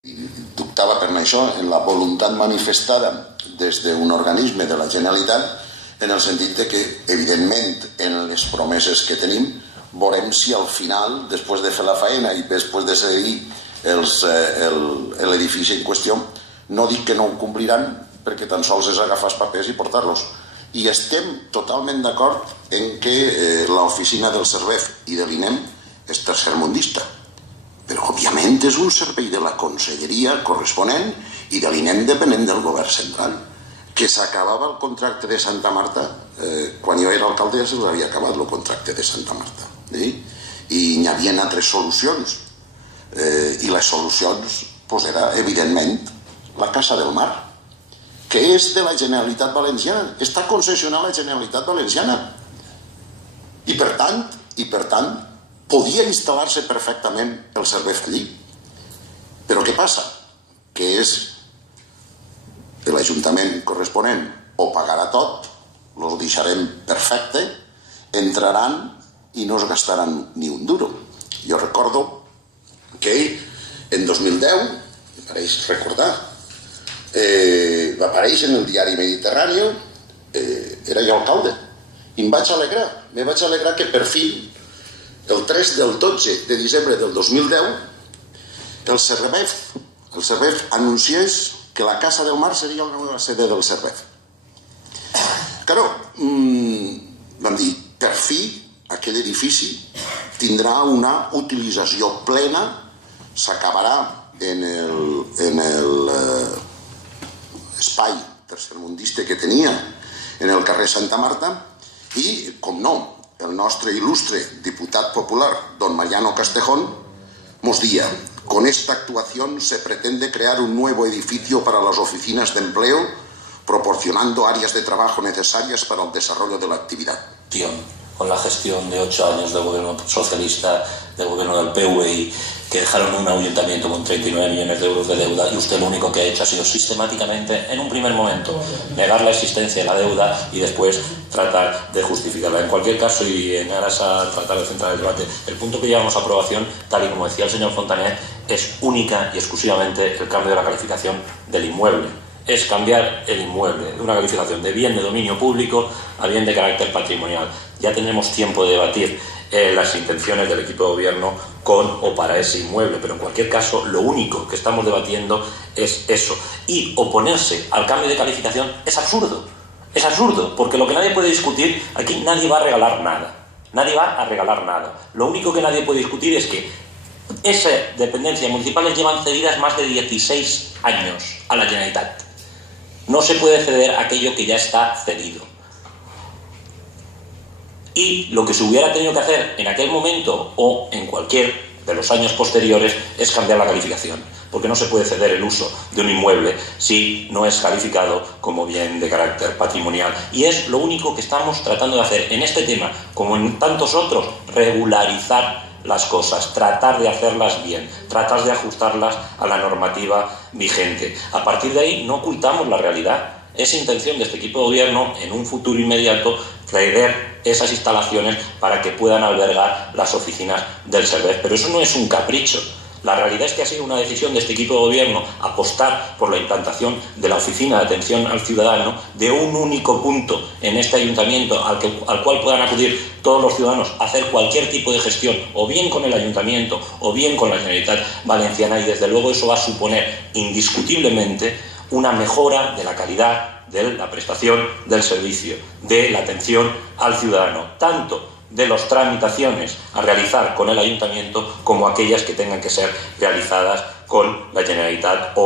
Dubtava per això en la voluntat manifestada des d'un organisme de la Generalitat, en el sentit de que, evidentment, en les promeses que tenim, veurem si al final, després de fer la feina i després de cedir l'edifici en qüestió, no dic que no ho compliran, perquè tan sols és agafar els papers i portar-los. I estem totalment d'acord en que l'oficina del Servef i de l'INEM és tercermundista. Però, òbviament, és un servei de la conselleria corresponent i de l'INEM depenent del govern central. Que s'acabava el contracte de Santa Marta, quan jo era alcalde ja se'ls havia acabat el contracte de Santa Marta. I n'hi havia altres solucions. I les solucions era, evidentment, la Casa del Mar, que és de la Generalitat Valenciana, està concessionada a la Generalitat Valenciana. I per tant, podia instal·lar-se perfectament el Servef allí. Però què passa? Que és l'Ajuntament corresponent ho pagarà tot, ho deixarem perfecte, entraran i no es gastaran ni un duro. Jo recordo que en 2010, em pareix recordar, va aparèixer en el diari Mediterrani, era jo alcalde, i em vaig alegrar que per fi el 3 del 12 de desembre del 2010 el Servef anunciés que la Casa del Mar seria la nova sede del Servef. Claro, vam dir, per fi aquell edifici tindrà una utilització plena, s'acabarà en l'espai tercermundista que tenia en el carrer Santa Marta i, com no, el nostre ilustre diputat popular, don Mariano Castejón, nos decía: con esta actuación se pretende crear un nuevo edificio para las oficinas de empleo, proporcionando áreas de trabajo necesarias para el desarrollo de la actividad. Con la gestión de 8 años del gobierno socialista, del gobierno del PVI, que dejaron un ayuntamiento con 39 millones de euros de deuda, y usted lo único que ha hecho ha sido sistemáticamente, en un primer momento, negar la existencia de la deuda y después tratar de justificarla. En cualquier caso, y en aras a tratar de centrar el debate, el punto que llevamos a aprobación, tal y como decía el señor Fontanet, es única y exclusivamente el cambio de la calificación del inmueble. Es cambiar el inmueble de una calificación de bien de dominio público a bien de carácter patrimonial. Ya tendremos tiempo de debatir las intenciones del equipo de gobierno con o para ese inmueble, pero en cualquier caso lo único que estamos debatiendo es eso. Y oponerse al cambio de calificación es absurdo. Es absurdo, porque lo que nadie puede discutir, aquí nadie va a regalar nada. Nadie va a regalar nada. Lo único que nadie puede discutir es que esas dependencias municipales llevan cedidas más de 16 años a la Generalitat. No se puede ceder aquello que ya está cedido. Y lo que se hubiera tenido que hacer en aquel momento o en cualquier de los años posteriores es cambiar la calificación, porque no se puede ceder el uso de un inmueble si no es calificado como bien de carácter patrimonial. Y es lo único que estamos tratando de hacer en este tema, como en tantos otros: regularizar las cosas, tratar de hacerlas bien, tratar de ajustarlas a la normativa vigente. A partir de ahí no ocultamos la realidad. Es intención de este equipo de gobierno, en un futuro inmediato, ceder esas instalaciones para que puedan albergar las oficinas del Servef. Pero eso no es un capricho. La realidad es que ha sido una decisión de este equipo de gobierno apostar por la implantación de la oficina de atención al ciudadano, de un único punto en este ayuntamiento al cual puedan acudir todos los ciudadanos a hacer cualquier tipo de gestión, o bien con el ayuntamiento o bien con la Generalitat Valenciana, y desde luego eso va a suponer indiscutiblemente una mejora de la calidad de la prestación del servicio, de la atención al ciudadano, tanto de las tramitaciones a realizar con el ayuntamiento como aquellas que tengan que ser realizadas con la Generalitat o